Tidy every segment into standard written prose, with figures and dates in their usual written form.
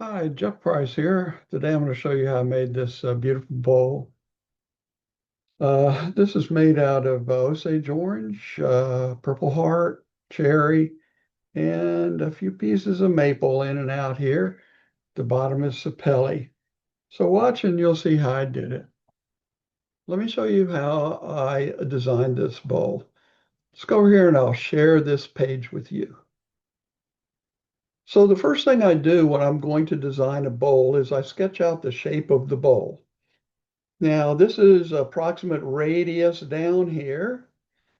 Hi, Jeff Price here. Today I'm going to show you how I made this beautiful bowl. This is made out of Osage orange, purple heart, cherry, and a few pieces of maple in and out here. The bottom is sapelli. So watch and you'll see how I did it. Let me show you how I designed this bowl. Let's go over here and I'll share this page with you. So the first thing I do when I'm going to design a bowl is I sketch out the shape of the bowl. Now, this is approximate radius down here.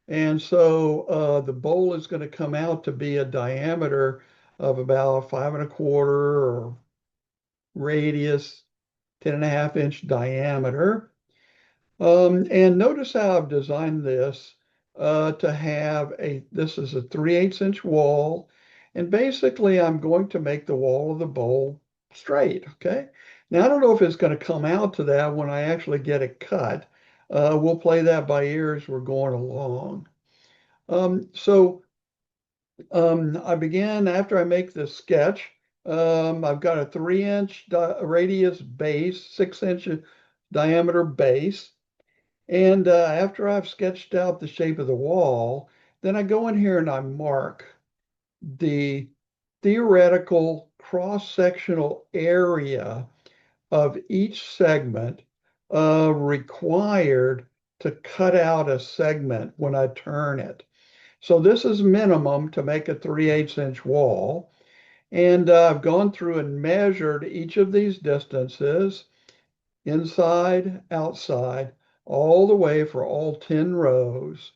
And so the bowl is going to come out to be a diameter of about 5 1/4 or radius, 10 1/2 inch diameter. And notice how I've designed this to have this is a 3/8 inch wall. And basically I'm going to make the wall of the bowl straight, okay? Now I don't know if it's going to come out to that when I actually get it cut. We'll play that by ear as we're going along. I began after I make this sketch. I've got a 3 inch radius base, 6 inch diameter base. And after I've sketched out the shape of the wall, then I go in here and I mark the theoretical cross-sectional area of each segment required to cut out a segment when I turn it. So this is minimum to make a 3/8 inch wall. And I've gone through and measured each of these distances inside, outside, all the way for all 10 rows.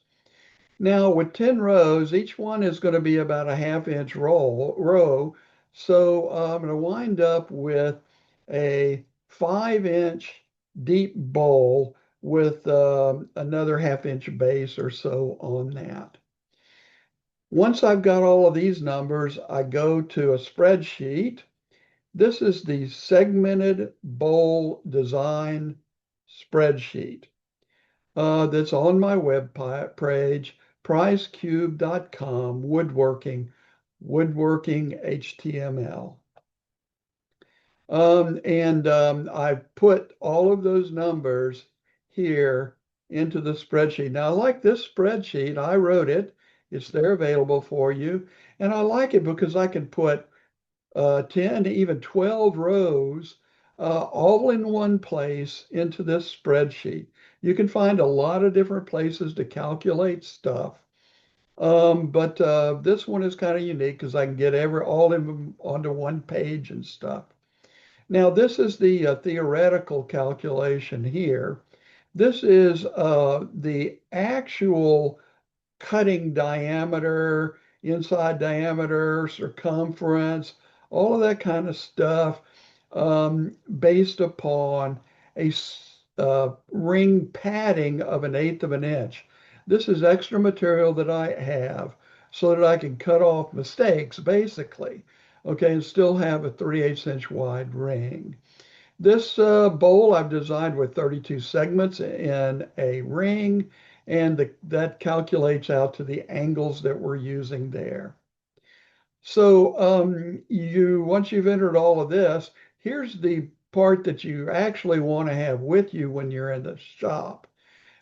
Now, with 10 rows, each one is going to be about a 1/2 inch row. So I'm going to wind up with a 5 inch deep bowl with another 1/2 inch base or so on that. Once I've got all of these numbers, I go to a spreadsheet. This is the segmented bowl design spreadsheet that's on my web page, pricecube.com, woodworking HTML. I've put all of those numbers here into the spreadsheet. Now, I like this spreadsheet. I wrote it. It's there available for you. And I like it because I can put 10 to even 12 rows all in one place into this spreadsheet. You can find a lot of different places to calculate stuff. But this one is kind of unique because I can get all of them onto one page and stuff. Now, this is the theoretical calculation here. This is the actual cutting diameter, inside diameter, circumference, all of that kind of stuff based upon a ring padding of 1/8 of an inch. This is extra material that I have so that I can cut off mistakes, basically, okay, and still have a 3/8 inch wide ring. This bowl I've designed with 32 segments in a ring, and that calculates out to the angles that we're using there. So once you've entered all of this, here's the part that you actually want to have with you when you're in the shop.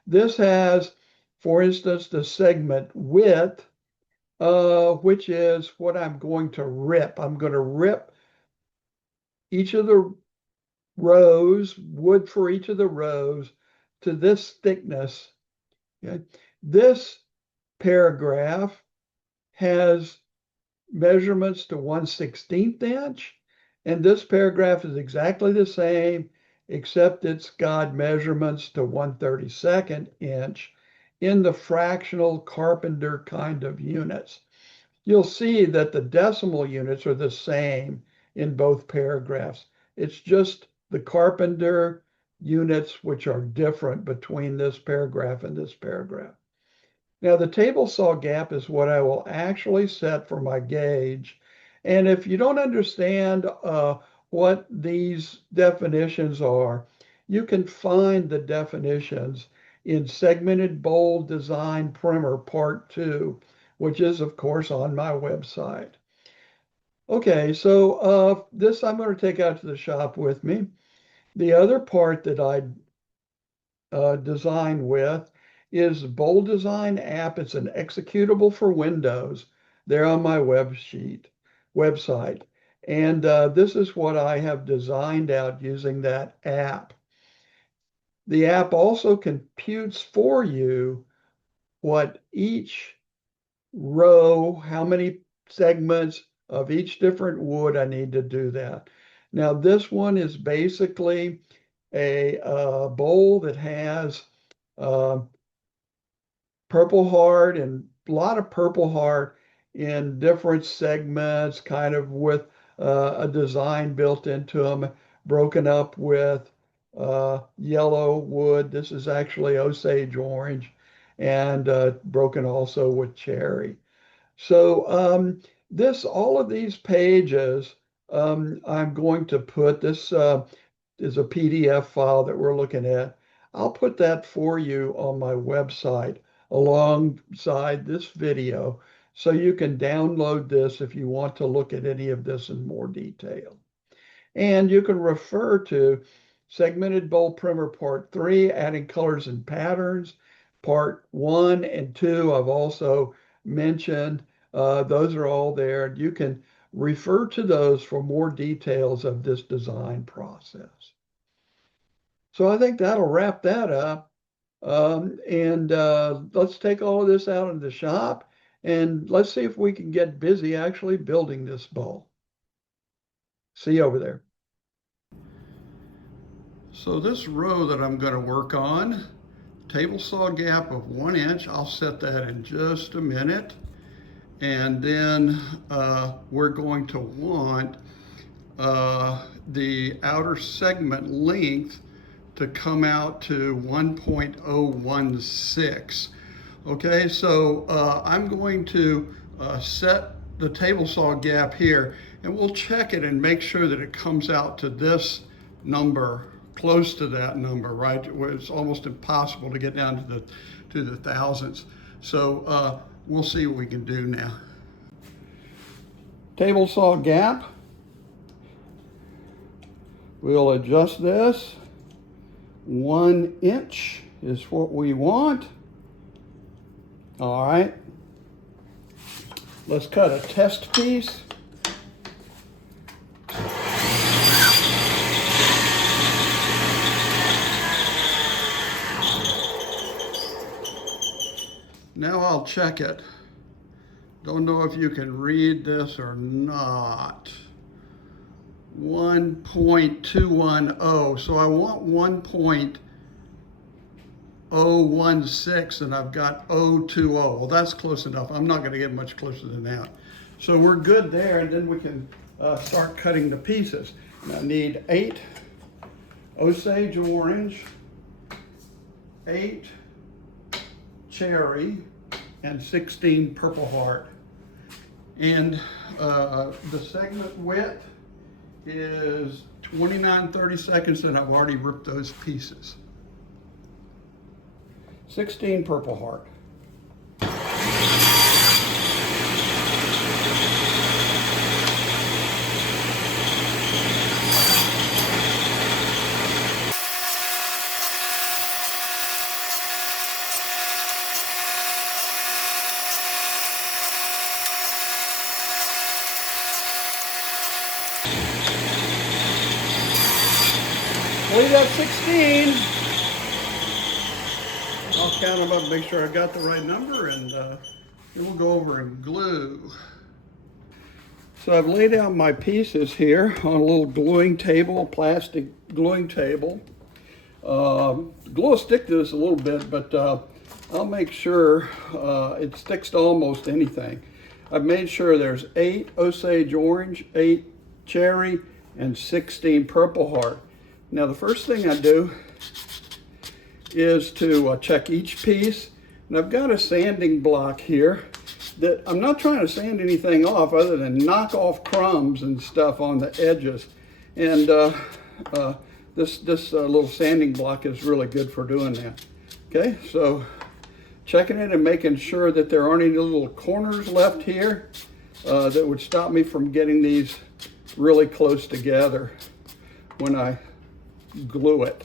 This has, for instance, the segment width, which is what I'm going to rip. I'm going to rip each of the rows, wood for each of the rows to this thickness. Okay? This paragraph has measurements to 1/16 inch, and this paragraph is exactly the same, except it's got measurements to 1/32 inch in the fractional carpenter kind of units. You'll see that the decimal units are the same in both paragraphs. It's just the carpenter units which are different between this paragraph and this paragraph. Now, the table saw gap is what I will actually set for my gauge. And if you don't understand what these definitions are, you can find the definitions in Segmented Bowl Design Primer Part 2, which is, of course, on my website. Okay, so this I'm going to take out to the shop with me. The other part that I design with is Bold Design app. It's an executable for Windows. They're on my website. And this is what I have designed out using that app. The app also computes for you what each row, how many segments of each different wood I need to do that. Now, this one is basically a bowl that has uh, Purple Heart and a lot of Purple Heart in different segments, kind of with a design built into them, broken up with yellow wood. This is actually Osage orange and broken also with cherry. So all of these pages, I'm going to put this is a PDF file that we're looking at. I'll put that for you on my website alongside this video so you can download this if you want to look at any of this in more detail. And you can refer to Segmented Bold Primer Part 3, Adding Colors and Patterns. Part 1 and 2, I've also mentioned. Those are all there. You can refer to those for more details of this design process. So I think that'll wrap that up. And let's take all of this out in the shop and let's see if we can get busy actually building this bowl. See you over there. So this row that I'm going to work on, table saw gap of 1 inch, I'll set that in just a minute. And then we're going to want the outer segment length to come out to 1.016. Okay, so I'm going to set the table saw gap here, and we'll check it and make sure that it comes out to this number, close to that number, right? Where it's almost impossible to get down to the thousandths. So we'll see what we can do now. Table saw gap. We'll adjust this. 1 inch is what we want. All right. Let's cut a test piece. Now I'll check it. Don't know if you can read this or not. 1.210. So I want 1.016 and I've got 020. Well, that's close enough. I'm not going to get much closer than that. So we're good there, and then we can start cutting the pieces. And I need 8 Osage orange, 8 cherry, and 16 purple heart. And the segment width is 29/32, and I've already ripped those pieces. 16 purple heart. Leave that 16. I'll count them up, make sure I got the right number, and then we'll go over and glue. So I've laid out my pieces here on a little gluing table, a plastic gluing table. Glue will stick to this a little bit, but I'll make sure it sticks to almost anything. I've made sure there's 8 Osage orange, 8 cherry, and 16 purple heart. Now the first thing I do is to check each piece. And I've got a sanding block here that I'm not trying to sand anything off other than knock off crumbs and stuff on the edges. And this little sanding block is really good for doing that. Okay, so checking it and making sure that there aren't any little corners left here. that would stop me from getting these really close together when I glue it.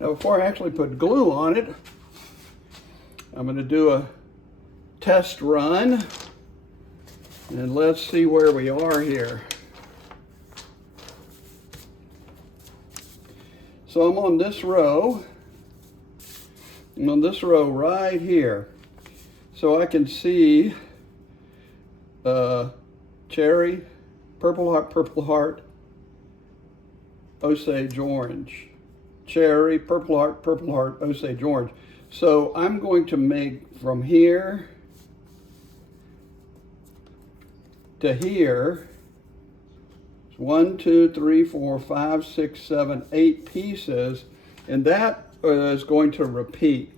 Now, before I actually put glue on it, I'm going to do a test run, and let's see where we are here. So I'm on this row. I'm on this row right here. So I can see cherry, purple heart, Osage orange. Cherry, purple heart, Osage orange. So I'm going to make from here to here 1, 2, 3, 4, 5, 6, 7, 8 pieces, and that is going to repeat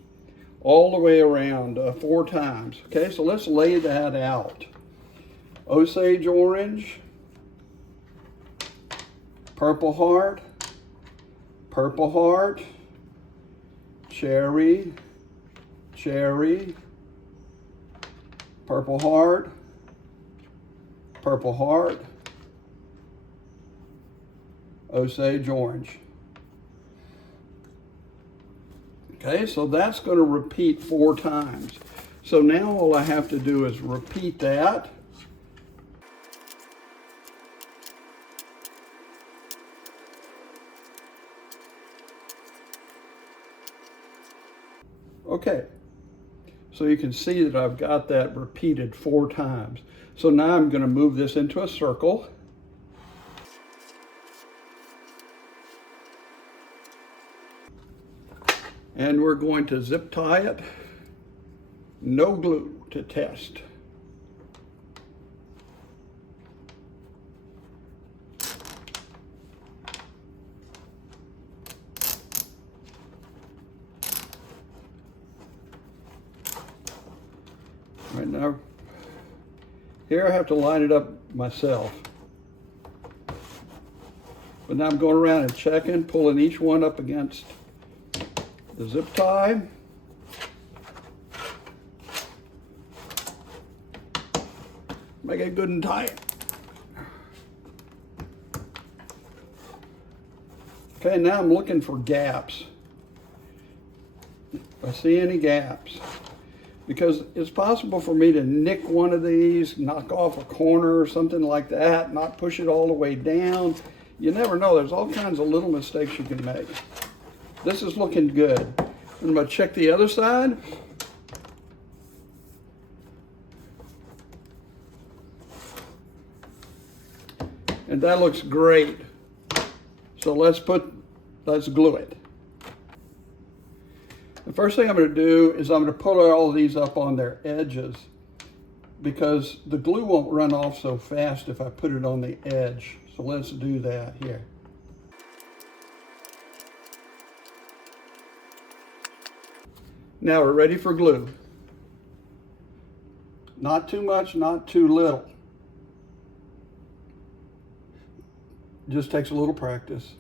all the way around 4 times. Okay, so let's lay that out. Osage orange, purple heart, cherry, purple heart, Osage orange. Okay, so that's going to repeat 4 times. So now all I have to do is repeat that. Okay, so you can see that I've got that repeated 4 times. So now I'm going to move this into a circle. And we're going to zip tie it. No glue to test. Right now, here I have to line it up myself. But now I'm going around and checking, pulling each one up against the zip tie. Make it good and tight. Okay, now I'm looking for gaps. If I see any gaps, because it's possible for me to nick one of these, knock off a corner or something like that, not push it all the way down. You never know, there's all kinds of little mistakes you can make. This is looking good. I'm going to check the other side. And that looks great. So let's glue it. The first thing I'm going to do is I'm going to put all of these up on their edges, because the glue won't run off so fast if I put it on the edge. So let's do that here. Now we're ready for glue. Not too much, not too little. Just takes a little practice.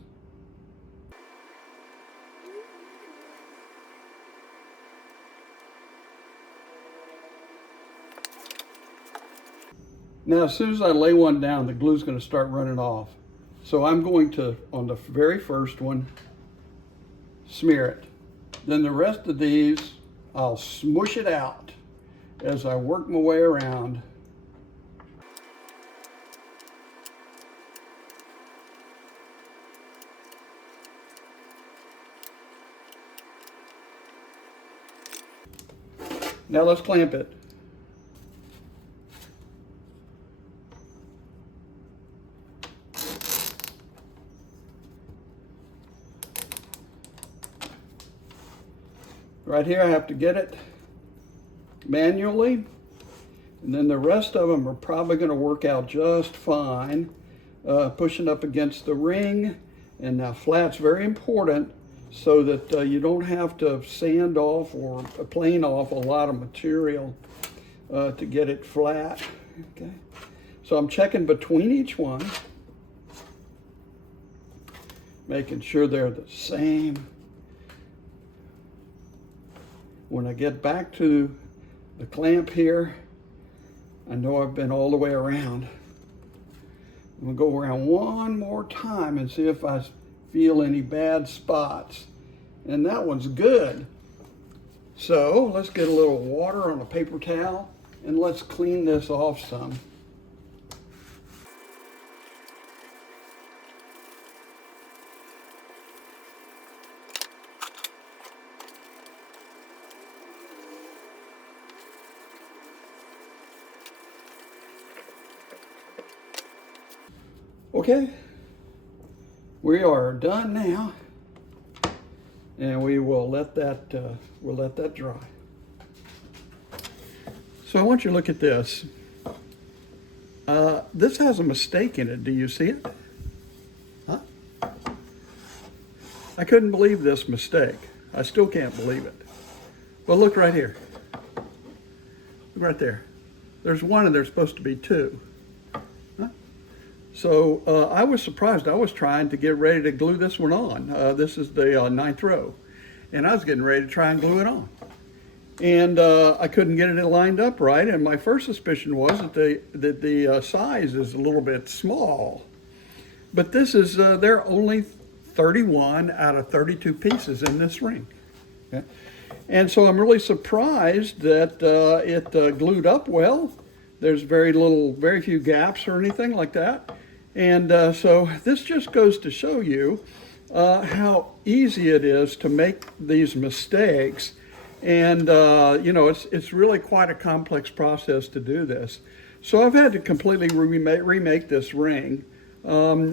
Now, as soon as I lay one down, the glue's going to start running off. So I'm going to, on the very first one, smear it. Then the rest of these, I'll smush it out as I work my way around. Now let's clamp it. Right here I have to get it manually, and then the rest of them are probably going to work out just fine. Pushing up against the ring, and now flat's very important so that you don't have to sand off or plane off a lot of material to get it flat. Okay, So I'm checking between each one, making sure they're the same. When I get back to the clamp here, I know I've been all the way around. I'm gonna go around one more time and see if I feel any bad spots. And that one's good. So let's get a little water on a paper towel and let's clean this off some. Okay, we are done now, and we will let that dry. So I want you to look at this. This has a mistake in it. Do you see it? Huh? I couldn't believe this mistake. I still can't believe it. Well, look right here. Look right there. There's one and there's supposed to be two. So I was surprised. I was trying to get ready to glue this one on. This is the 9th row. And I was getting ready to try and glue it on. And I couldn't get it lined up right. And my first suspicion was that the size is a little bit small. But this is, there are only 31 out of 32 pieces in this ring. Okay? And so I'm really surprised that it glued up well. There's very few gaps or anything like that. And so this just goes to show you how easy it is to make these mistakes. And you know, it's really quite a complex process to do this. So I've had to completely remake this ring. I'm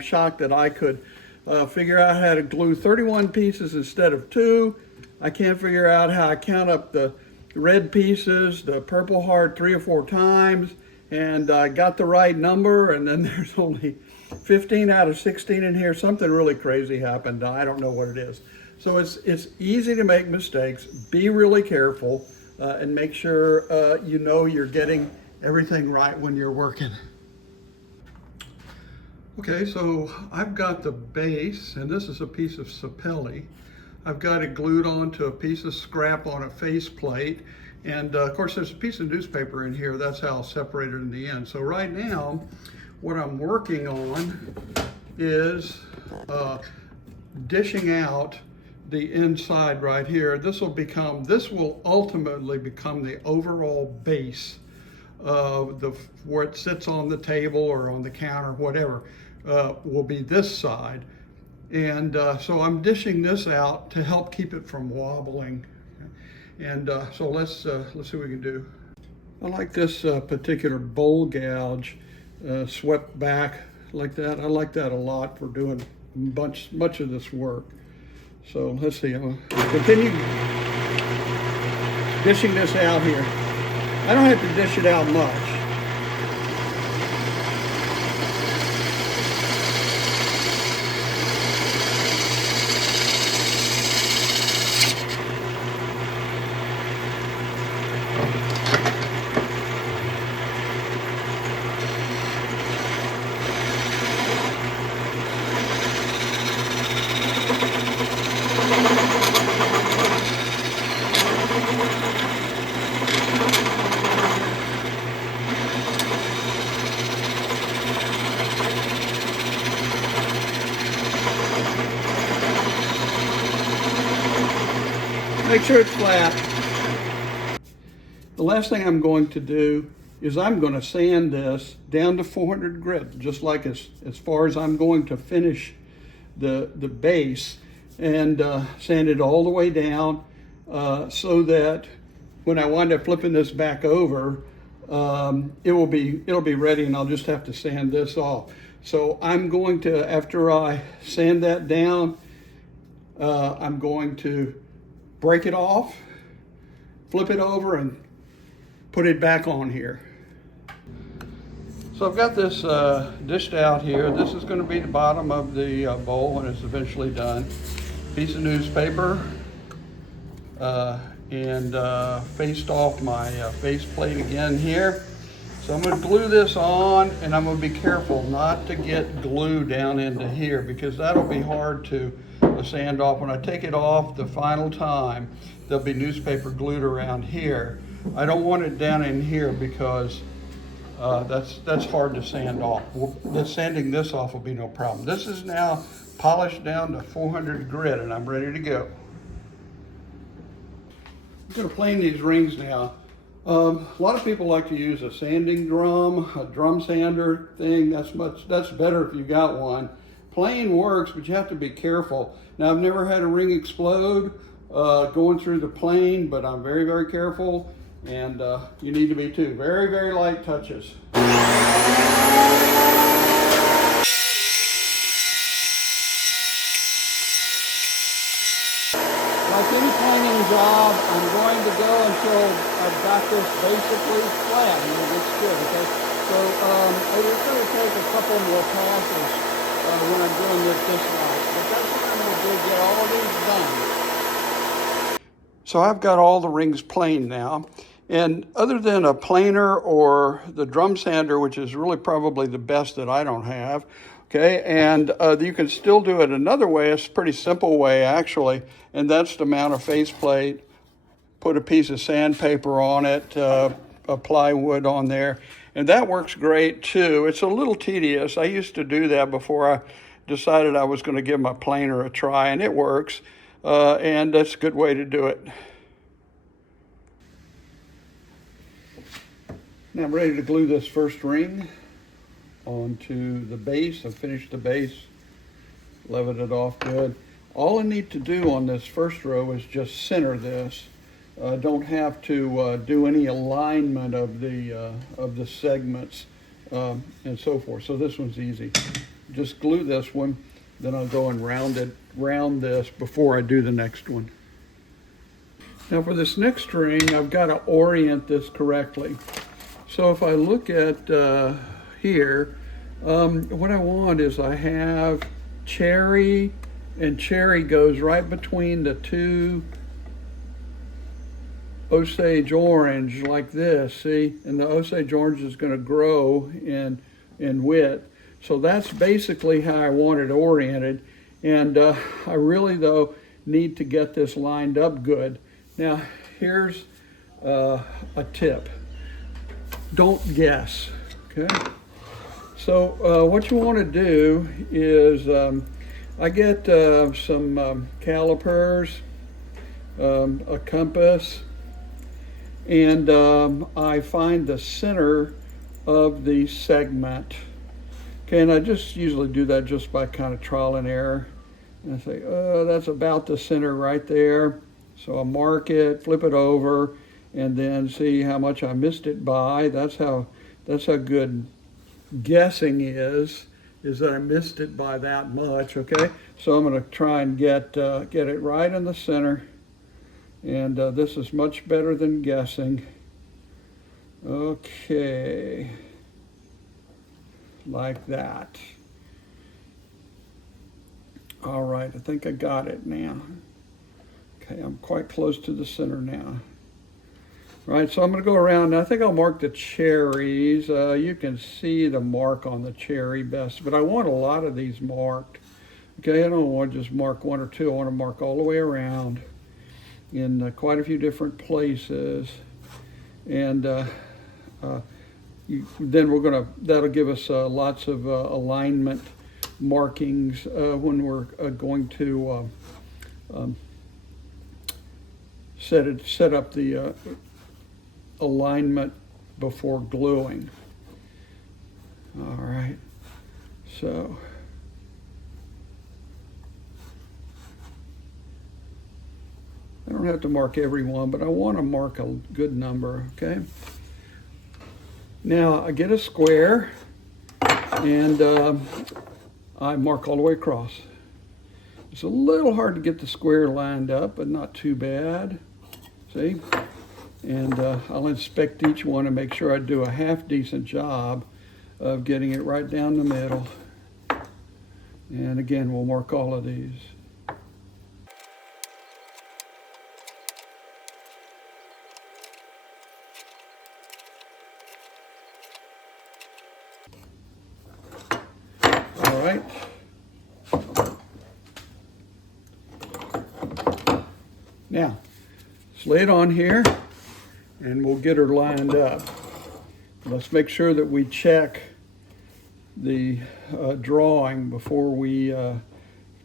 shocked that I could figure out how to glue 31 pieces instead of 2. I can't figure out how I count up the red pieces, the purple heart 3 or 4 times, and I got the right number, and then there's only 15 out of 16 in here. Something really crazy happened. I don't know what it is. So it's easy to make mistakes. Be really careful and make sure you know you're getting everything right when you're working. Okay, so I've got the base, and this is a piece of sapelli. I've got it glued onto a piece of scrap on a faceplate. And of course, there's a piece of newspaper in here. That's how I'll separate it in the end. So right now, what I'm working on is dishing out the inside right here. This will ultimately become the overall base of where it sits on the table or on the counter, whatever, will be this side. And so I'm dishing this out to help keep it from wobbling. And so let's see what we can do. I like this particular bowl gouge swept back like that. I like that a lot for doing much of this work. So let's see, I'll continue dishing this out here. I don't have to dish it out much. Make sure it's flat. The last thing I'm going to do is I'm going to sand this down to 400 grit, just like as far as I'm going to finish the base, and sand it all the way down so that when I wind up flipping this back over, it'll be ready, and I'll just have to sand this off. So I'm going to, after I sand that down, I'm going to break it off, flip it over, and put it back on here. So I've got this dished out here. This is going to be the bottom of the bowl when it's eventually done. Piece of newspaper, and faced off my face plate again here. So I'm going to glue this on, and I'm going to be careful not to get glue down into here, because that'll be hard to sand off. When I take it off the final time, there'll be newspaper glued around here. I don't want it down in here because that's hard to sand off. Sanding this off will be no problem. This is now polished down to 400 grit, and I'm ready to go. I'm going to plane these rings now. A lot of people like to use a sanding drum, a drum sander thing. That's better if you got one. Plane works, but you have to be careful. Now, I've never had a ring explode going through the plane, but I'm very, very careful, and you need to be too. Very, very light touches. Like any planing job, I'm going to go until I've got this basically flat, and it looks good, okay? So it's going to take a couple more passes when I'm doing this right, but that's what I'm going to do, get all of these done. So I've got all the rings planed now, and other than a planer or the drum sander, which is really probably the best that I don't have, okay, and you can still do it another way. It's a pretty simple way, actually, and that's to mount a faceplate, put a piece of sandpaper on it, a plywood on there, and that works great too. It's a little tedious. I used to do that before I decided I was going to give my planer a try, and it works, and that's a good way to do it. Now I'm ready to glue this first ring onto the base. I've finished the base, leveled it off good. All I need to do on this first row is just center this. Don't have to do any alignment of the segments and so forth. So this one's easy. Just glue this one, then I'll go and round this before I do the next one. Now for this next ring, I've got to orient this correctly. So if I look at here, what I want is I have cherry, and cherry goes right between the two Osage orange like this, see? And the Osage orange is going to grow in width. So that's basically how I want it oriented. And I really, though, need to get this lined up good. Now, here's a tip. Don't guess, okay? So what you want to do is I get some calipers, a compass, and I find the center of the segment. Okay, and I just usually do that just by kind of trial and error. And I say, oh, that's about the center right there. So I mark it, flip it over, and then see how much I missed it by. That's how good guessing is that I missed it by that much, okay? So I'm going to try and get it right in the center, and this is much better than guessing. Okay, like that. All right, I think I got it now. Okay, I'm quite close to the center now. Right, so I'm going to go around. I think I'll mark the cherries. You can see the mark on the cherry best, but I want a lot of these marked. Okay, I don't want to just mark one or two. I want to mark all the way around in quite a few different places. And then that'll give us lots of alignment markings when we're going to set up the alignment before gluing. All right, so I don't have to mark every one, but I want to mark a good number, okay? Now I get a square, and I mark all the way across. It's a little hard to get the square lined up, but not too bad. See? And I'll inspect each one and make sure I do a half decent job of getting it right down the middle. And again, we'll mark all of these. right. Now, let's lay it on here and we'll get her lined up. Let's make sure that we check the drawing before we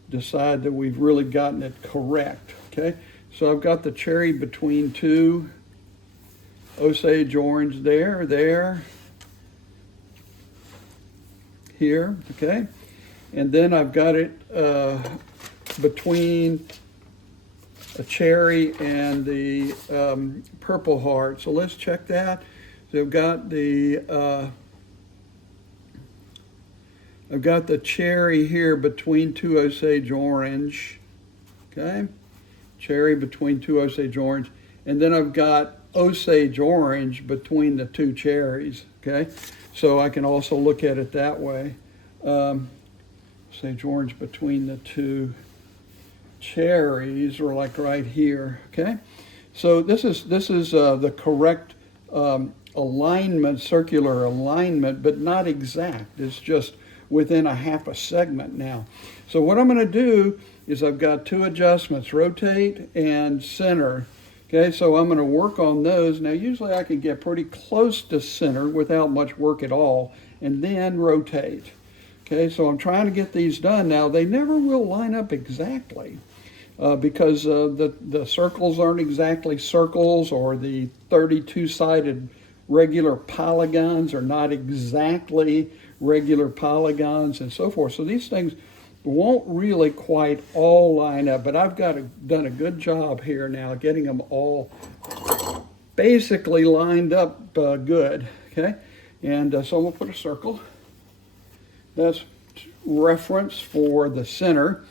decide that we've really gotten it correct, okay? So I've got the cherry between two Osage orange there, here, okay? And then I've got it between a cherry and the Purple Heart. So let's check that. So I've got the cherry here between two Osage orange, okay? Cherry between two Osage orange. And then I've got Osage orange between the two cherries, okay? So I can also look at it that way. Osage orange between the two cherries, or like right here, okay? So this is the correct alignment, circular alignment, but not exact. It's just within a half a segment now. So what I'm going to do is I've got two adjustments, rotate and center. Okay, so I'm going to work on those. Now usually I can get pretty close to center without much work at all, and then rotate. Okay, so I'm trying to get these done. Now they never will line up exactly because the circles aren't exactly circles, or the 32-sided regular polygons are not exactly regular polygons, and so forth. So these things won't really quite all line up, but I've done a good job here now getting them all basically lined up good, okay? And so I'm gonna put a circle. That's reference for the center.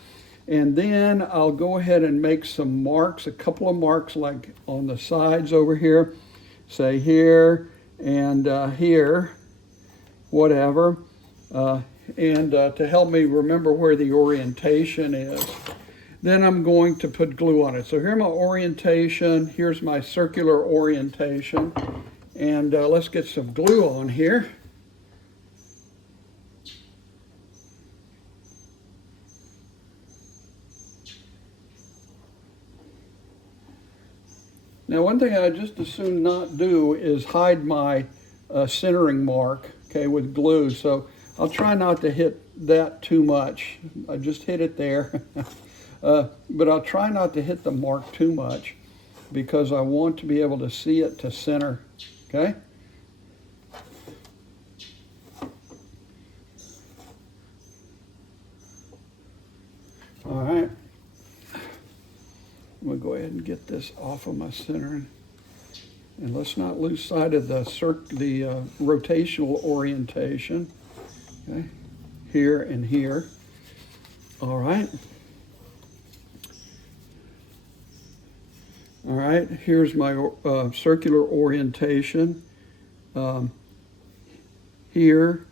And then I'll go ahead and make some marks, a couple of marks like on the sides over here, say here and here, whatever. And to help me remember where the orientation is. Then I'm going to put glue on it. So here's my orientation, here's my circular orientation, and let's get some glue on here. Now one thing I just as soon not do is hide my centering mark, okay, with glue. So I'll try not to hit that too much. I just hit it there. But I'll try not to hit the mark too much because I want to be able to see it to center, okay? All right. I'm gonna go ahead and get this off of my centering. And let's not lose sight of the rotational orientation. Okay, here and here. All right. All right, here's my circular orientation. Here,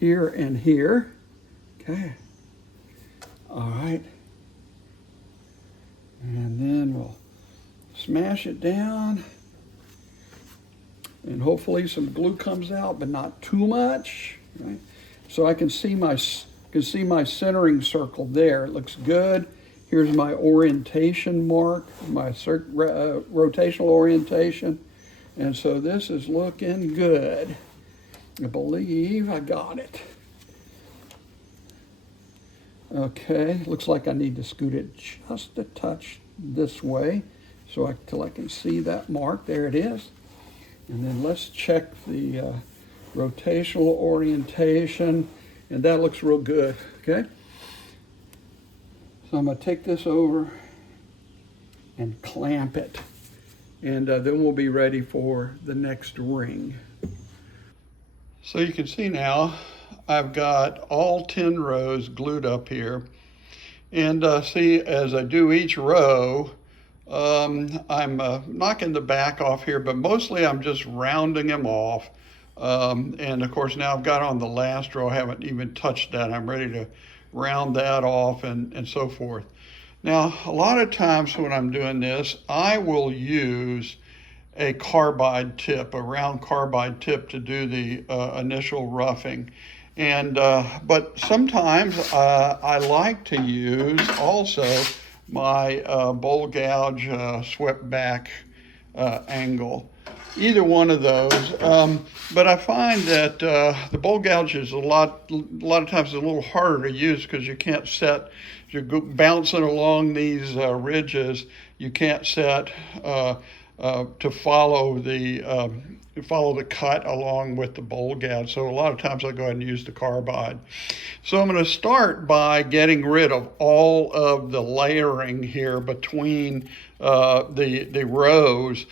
here, and here. Okay. All right. And then we'll smash it down. And hopefully some glue comes out, but not too much. Right? So I can see my centering circle there. It looks good. Here's my orientation mark, my rotational orientation. And so this is looking good. I believe I got it. Okay, looks like I need to scoot it just a touch this way till I can see that mark. There it is. And then let's check the rotational orientation, and that looks real good, okay? So I'm gonna take this over and clamp it, and then we'll be ready for the next ring. So you can see now, I've got all 10 rows glued up here. And see, as I do each row, I'm knocking the back off here, but mostly I'm just rounding them off. And of course now I've got on the last row, I haven't even touched that. I'm ready to round that off and so forth. Now, a lot of times when I'm doing this, I will use a carbide tip, a round carbide tip to do the initial roughing. And but sometimes I like to use also my bowl gouge swept back angle. Either one of those. But I find that the bowl gouge is a lot of times a little harder to use because you can't set, you're bouncing along these ridges, you can't set to follow the cut along with the bowl gouge. So a lot of times I go ahead and use the carbide. So I'm going to start by getting rid of all of the layering here between the rows.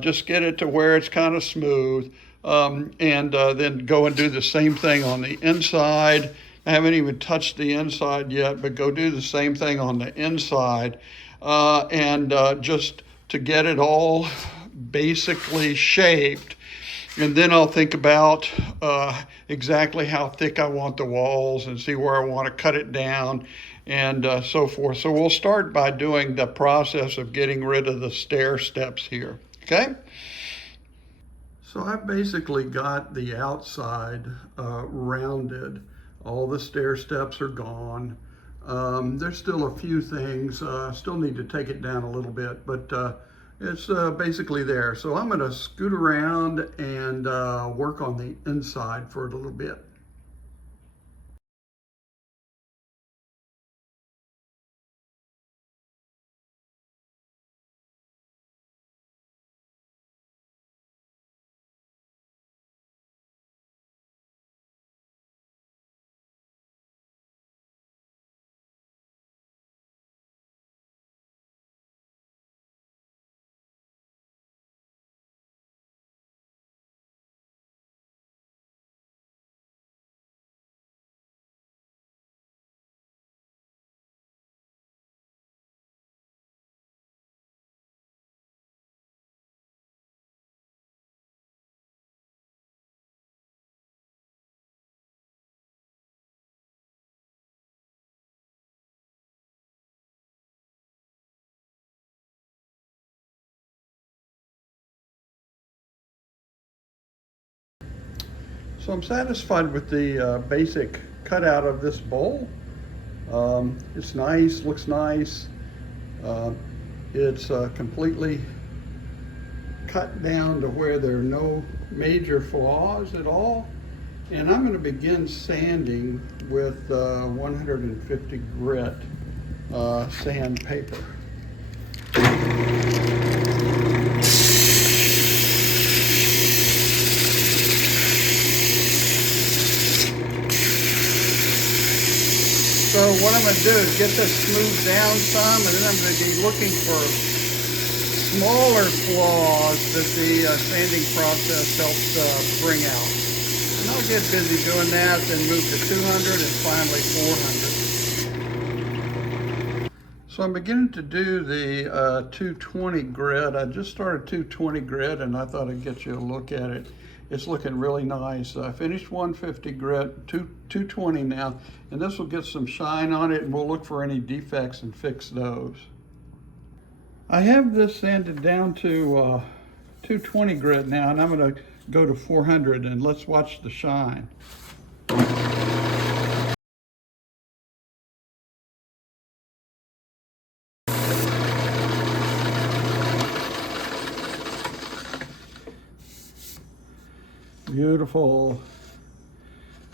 Just get it to where it's kind of smooth, and then go and do the same thing on the inside. I haven't even touched the inside yet, but go do the same thing on the inside, and just to get it all basically shaped. And then I'll think about exactly how thick I want the walls and see where I want to cut it down and so forth. So we'll start by doing the process of getting rid of the stair steps here, okay? So I've basically got the outside rounded. All the stair steps are gone. There's still a few things, still need to take it down a little bit, but it's basically there. So I'm gonna scoot around and work on the inside for a little bit. So I'm satisfied with the basic cutout of this bowl. It's nice, looks nice. Uh, it's completely cut down to where there are no major flaws at all. And I'm going to begin sanding with 150 grit sandpaper. So what I'm going to do is get this smoothed down some, and then I'm going to be looking for smaller flaws that the sanding process helps bring out. And I'll get busy doing that, then move to 200 and finally 400. So I'm beginning to do the 220 grit. I just started 220 grit and I thought I'd get you a look at it. It's looking really nice. I finished 150 grit, 220 now, and this will get some shine on it and we'll look for any defects and fix those. I have this sanded down to 220 grit now, and I'm going to go to 400 and let's watch the shine. Beautiful.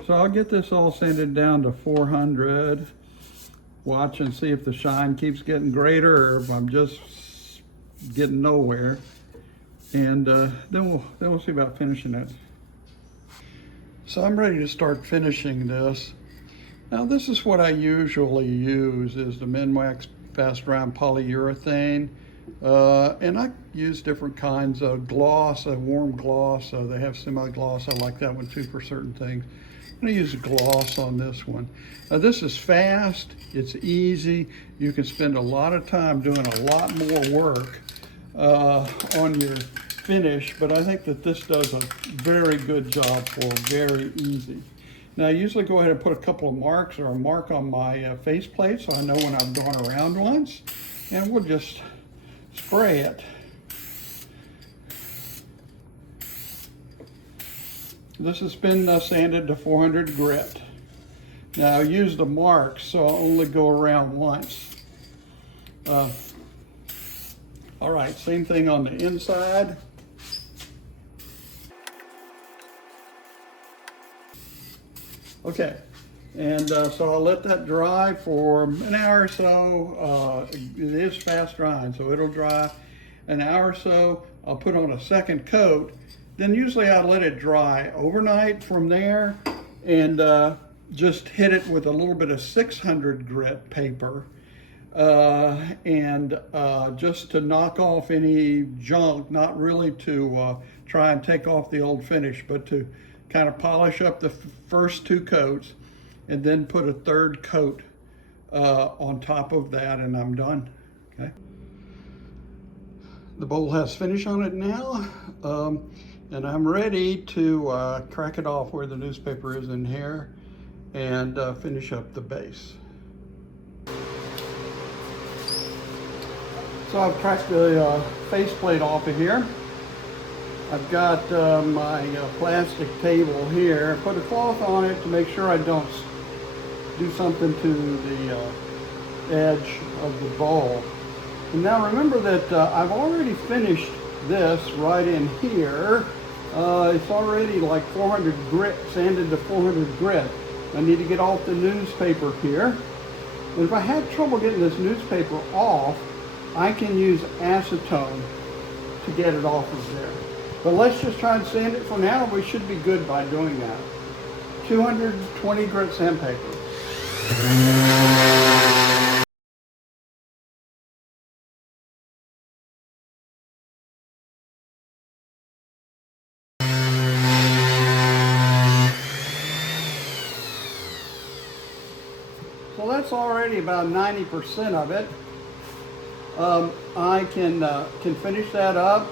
So I'll get this all sanded down to 400. Watch and see if the shine keeps getting greater or if I'm just getting nowhere. And then we'll see about finishing it. So I'm ready to start finishing this. Now this is what I usually use, is the Minwax fast round polyurethane. And I use different kinds of gloss, a warm gloss. They have semi-gloss. I like that one too for certain things. I'm going to use a gloss on this one. This is fast, it's easy. You can spend a lot of time doing a lot more work on your finish, but I think that this does a very good job for very easy. Now I usually go ahead and put a couple of marks or a mark on my faceplate so I know when I've gone around once, and we'll just spray it. This has been sanded to 400 grit. Now I used the marks, so I'll only go around once. All right, same thing on the inside. Okay, and so I'll let that dry for an hour or so. It is fast drying, so it'll dry an hour or so. I'll put on a second coat. Then usually I let it dry overnight from there, and just hit it with a little bit of 600 grit paper, and just to knock off any junk, not really to try and take off the old finish, but to kind of polish up the first two coats, and then put a third coat on top of that, and I'm done. Okay. The bowl has finish on it now, and I'm ready to crack it off where the newspaper is in here and finish up the base. So I've cracked the faceplate off of here. I've got my plastic table here. Put a cloth on it to make sure I don't do something to the edge of the bowl. And now remember that I've already finished this right in here. It's already like 400 grit, sanded to 400 grit. I need to get off the newspaper here. And if I had trouble getting this newspaper off, I can use acetone to get it off of there. But let's just try and sand it for now. We should be good by doing that. 220 grit sandpaper. So that's already about 90% of it. I can finish that up.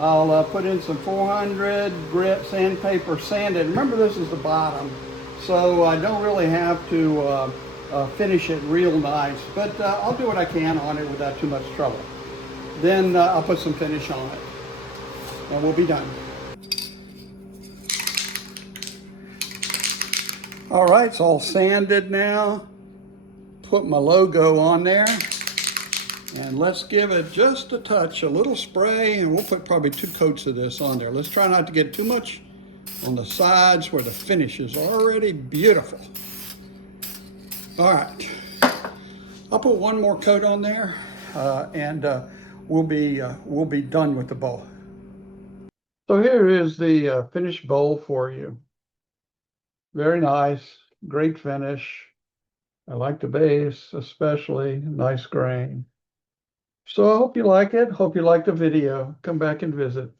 I'll put in some 400 grit sandpaper sanded. Remember, this is the bottom, so I don't really have to finish it real nice, but I'll do what I can on it without too much trouble. Then I'll put some finish on it, and we'll be done. All right, it's all sanded now. Put my logo on there. And let's give it just a touch, a little spray, and we'll put probably 2 coats of this on there. Let's try not to get too much on the sides where the finish is already beautiful. All right, I'll put 1 more coat on there, and we'll be done with the bowl. So here is the finished bowl for you. Very nice, great finish. I like the base, especially nice grain. So I hope you like it. Hope you like the video. Come back and visit.